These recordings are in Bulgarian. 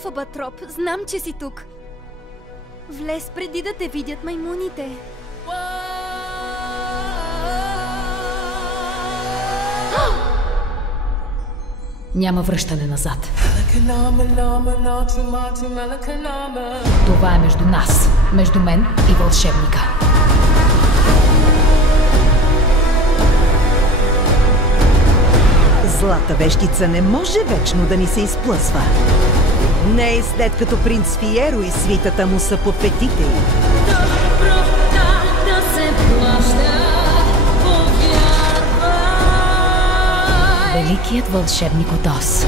Елфаба Троп, знам, че си тук. Влез преди да те видят маймуните. Няма връщане назад. Това е между нас, между мен и вълшебника. Злата вещица не може вечно да ни се изплъзва. Не и след като принц Фиеро и свитата му са по петите й. Великият вълшебник Одос.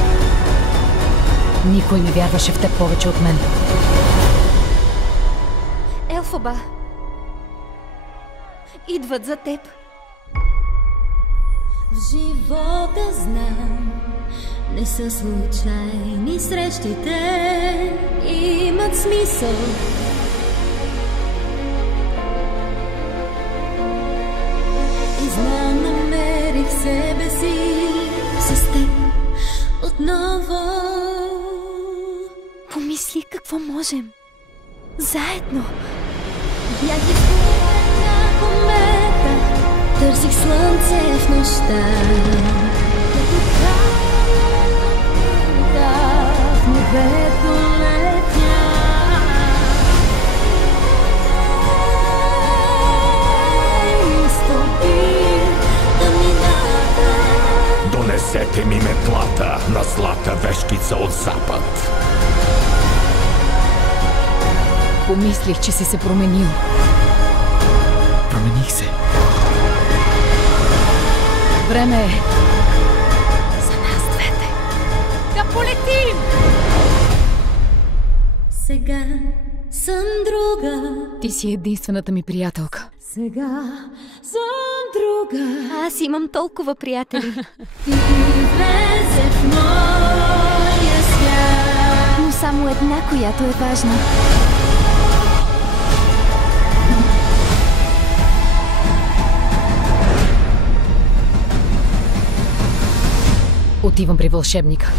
Никой не вярваше в теб повече от мен. Елфаба, идват за теб. В живота знам, не са случайни срещите, имат смисъл. И знам, намерих себе си с теб отново. Помисли какво можем. Заедно. Бях изгубена комета, търсих слънце в нощта. В небето летя. Изтопи тъмнината. Донесете ми метлата на злата вещица от запад. Помислих, че си се променил. Промених се. Време е за нас двете да полетим! Сега съм друга. Ти си единствената ми приятелка. Сега съм друга. Аз имам толкова приятели. Ти влезе в моя свят. Но само една, която е важна. Отивам при вълшебника.